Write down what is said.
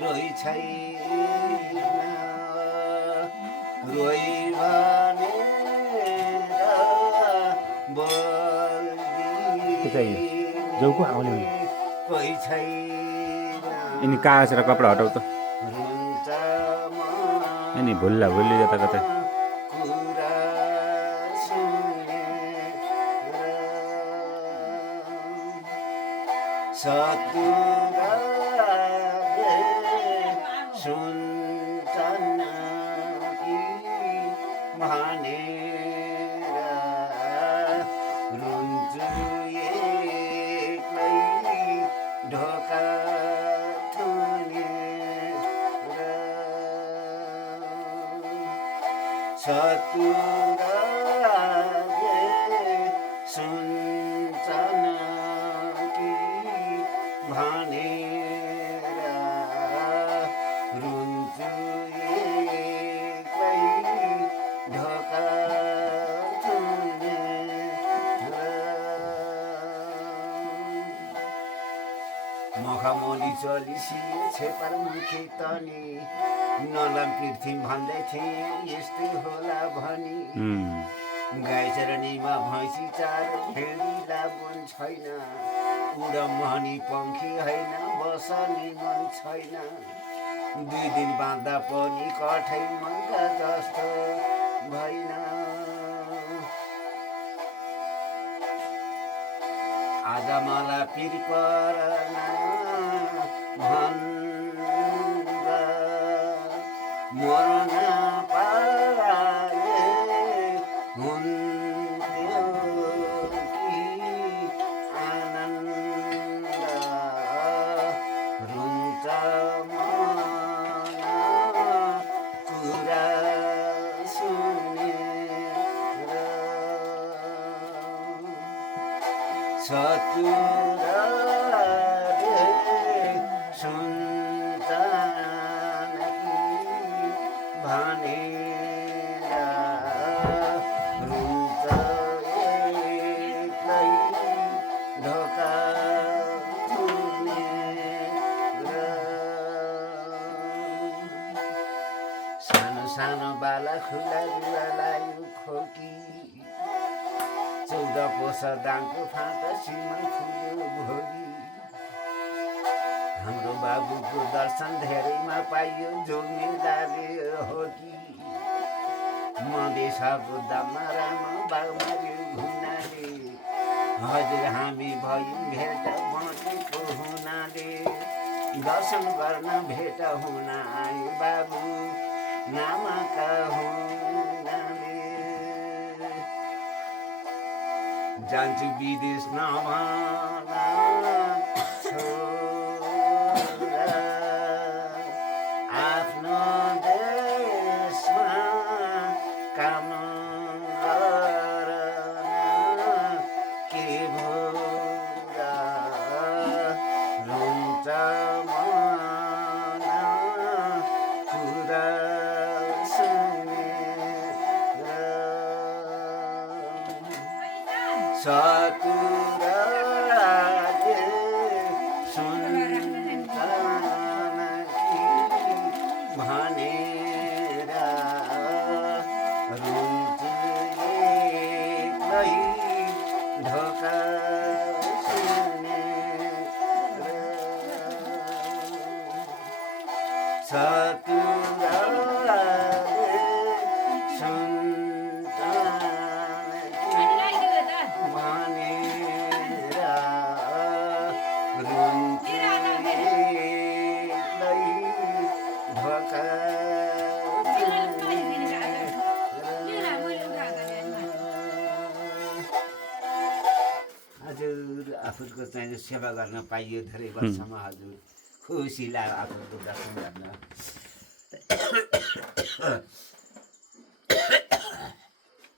रोइ छैन रोइ भनेर बोल्दिने जाउको आउने कोही छैन यिनी कागज र कपडा हटाउ त रुन्छ यिनी भुल्ला भुल्ली जता कतै कुरा सुनेर सतुराले सुन्छन् कि भनेर रुन्छु एक्लै ढोका थुनेर सतुराले सुन्छन् कि भनेर रुन्छु एक्लै ढोका थुनेर मखमली चलिसी छेपार मुखी तनी नलम पृथ्वी भन्दै थिएँ यस्तै होला भनी गाई चरणीमा भैँसी चार भेडीला मन छैन उडमहनी पङ्खी होइन बसनी मन छैन 2 दिन बाँध्दा पनि कठै मनका जस्तो भएन आज मलाई पिर परेन भन्दा मर्न पाए हुन्थ्यो कि आनन्द रुन्छ मन कुरा सुनेर सतुराले सुन्छन् कि भनेर रुन्छ एक्लै ढोका थुनेर सानो सानो बाला खुला रुवालाई खोकी 14 कोस दाङको फाँटा सीमा ठुलो भोगी हाम्रो बाबुको दर्शन धेरैमा पाइयो जो मिलाले हो कि मधेसको दमरामा बाउमार्यो हुनाले हजुर हामी भयौँ भेट बाँचेको हुनाले दर्शन गर्न भेट हुन आयो बाबु नामका हुनाले जान्छु विदेश नभना छोरा आफ्नो देशमा काम गर्न के भोरा रुन्छ मन कुरा सुनेर सतुराले सुन्छन् कि भनेर रुन्छु एक्लै ढोका सुनेर सतुराले सुन्छन् कि भनेर रुन्छु एक्लै ढोका हजुर आफूको चाहिँ सेवा गर्न पाइयो धेरै वर्षमा हजुर खुसी लाग्यो आफूको दर्शन गर्न